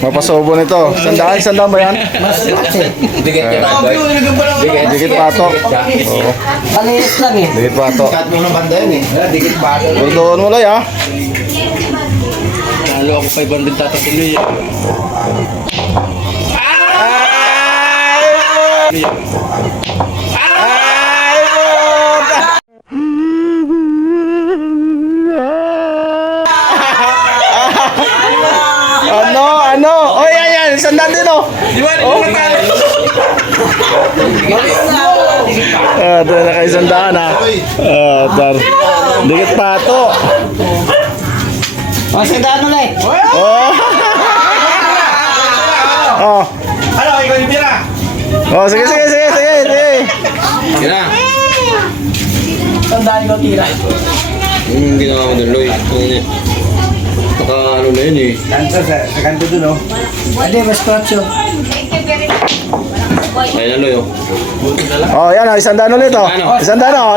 Mapasobo nito. Sandaan ba yan? Dikit yan. Dikit pato. Oo. Malinis lang eh. Dikit pato. Kat mo ng banda yan eh. Dikit pato. Doon mo lang ah. Lalo ako 500 tatatuloy eh. Ano? Oh, yan. Sandaan din oh. Di ba? Oh. Doon na kayo sandaan ha. Dikit pato. O, sandaan ulit. Oh. Oh. Ano? Ikaw yung tira? Oh, sige. Tira. Sandaan ko tira. Yung ginawa mo doon, Loy. Naka ano na yun eh. Sa kanto dun, oh. Hindi, mas scratch yun. Ayun na, Loy. Oh, yan oh. Isandaan ulit oh. Isandaan oh.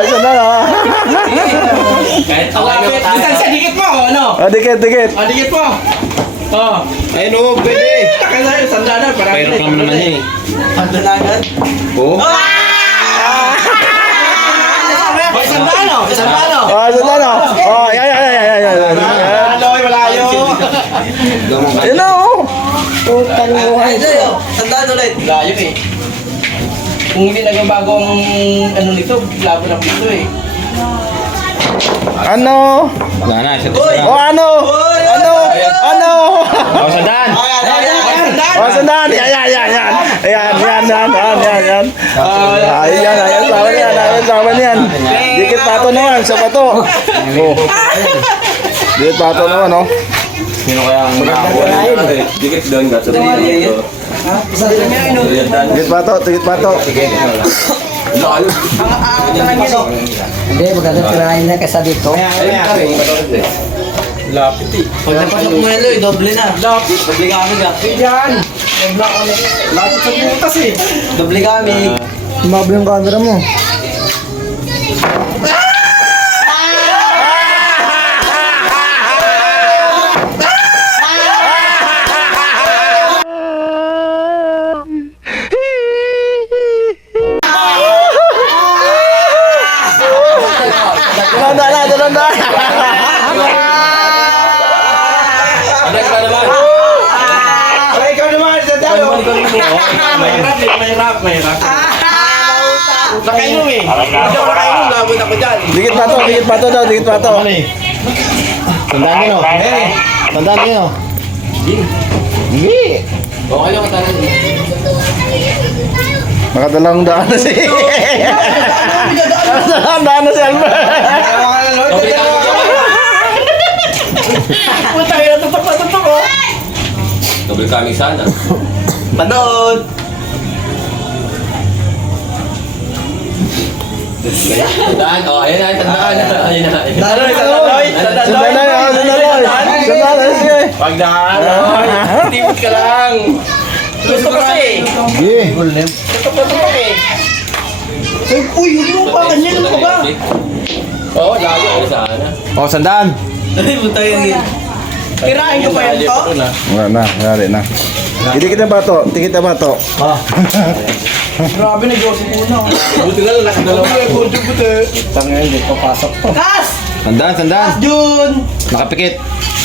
Kahit tawagin mo tayo. Isang sa dikit mo, ano? Oh, dikit. Dikit mo. Oh. Ayun o, pwede. Taka sa'yo, sandaan. Pahirap naman naman eh. Pandalagan. Oo. Sandaan, oh. Sandaan, oh. Oh, sandaan oh. Oh, yan. Aloy, malayo. Yan na oh. Putang buhay. Sandaan ulit. Layo eh. Kung hindi nagbabago ang ano nito, labo na dito eh. Ano? Wala na, siya Oh, ano? Oh, sandan! Oh, sandaan. Yan. Ayan. Laban yan. Dikit pato naman sa pato. Oh. Dikit pato naman oh. Sino kaya ang nakakuha? Dikit doon, gato dito. Dikit pato. Hindi, maganda tirahin na kasi dito. Lapit eh. Pag napasok mo yan, doble na. Lapit. Doble kami, lapit. Yan. Lapit sa butas eh. Doble kami. Mabli yung camera mo. Dalan. Ikaw naman, sandalo. Mahirap. Nakainom eh. Hindi ako nakainom, labot ako dyan. Dikit pato. Tandaan nyo. Tandaan nyo. Hindi. Okay lang tandaan nyo. Nakadalang daan na si... Nakadalang daan na si Albert. Puta, yun, tutok ko. Double kami sana. Panood. Tandaan. Oh, ayun na. Tandaan. Ayun na. Sandaloy. Sige. Pagdaan. Timot ka lang. Gusto kasi. Sige. Gusto eh. Uy, huwag mo pa kanyan. Ano ka ba? Oo, layo. Sana. Oh, sandaan. Ay, puta yun. Kirain ko pa yan to? Wala na. Dikit na bato. Grabe na Joseph Una. Buti nga lang nakadalawa. Tangin, hindi papasok to. Kas! Tandaan. Jun! Nakapikit.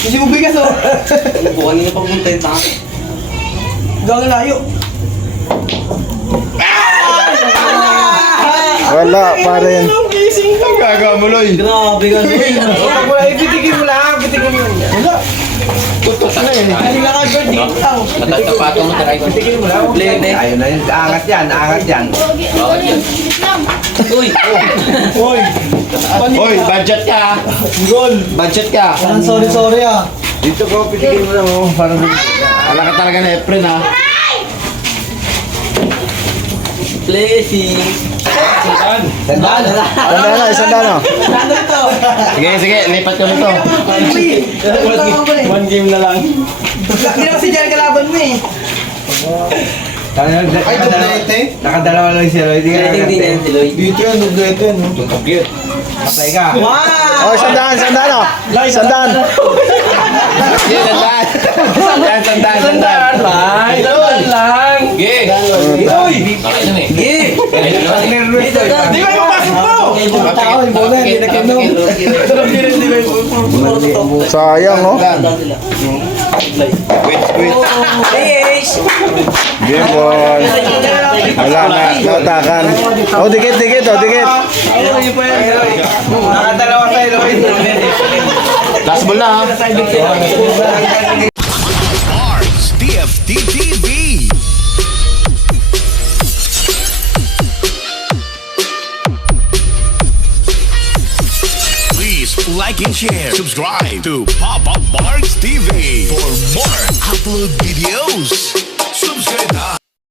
Kasi mo bigas oh. Bukan nila pagpunta yung tank. Gawang layo. Wala pa rin. Gising ka. Gagamuloy. Grabe ka naman. Bitigin mo lang. Wala. Tutok na yun. Hindi lang ka-guard dito lang. Matatapato mo tayo. Bitigin mo lang. Blende. Ayun na yun. Angat yan. Uy, budget ka. Budget ka. Sorry ah. Dito ko, pitigil mo lang oh. Parang Wala ka talaga na Efren ha. Blessing. Sandaan na. Sandaan to. Sige, lipat ko nito. One game na lang. Hindi na kasi dyan kalaban mo eh. Ay, dublete? Nakadalawa lang si Lloyd. si Lloyd. Dito yan, dublete. Cute. Patay ka. Wow! Oh, sandaan oh. Sandaan. Sige, tandaan. Tandaan. Ge! Uy! Ge! Di ba mapasok mo? Tao, yung bola, hindi na kinom. Sayang, no? Game boy. Wala na, nautakan. Oh, dikit, dikit, oh, dikit. Nakadalawa tayo, Lloyd. Last ball na, ha? Bards DFTTV. Please like and share. Subscribe to Papa Bards TV for more upload videos. Subscribe na.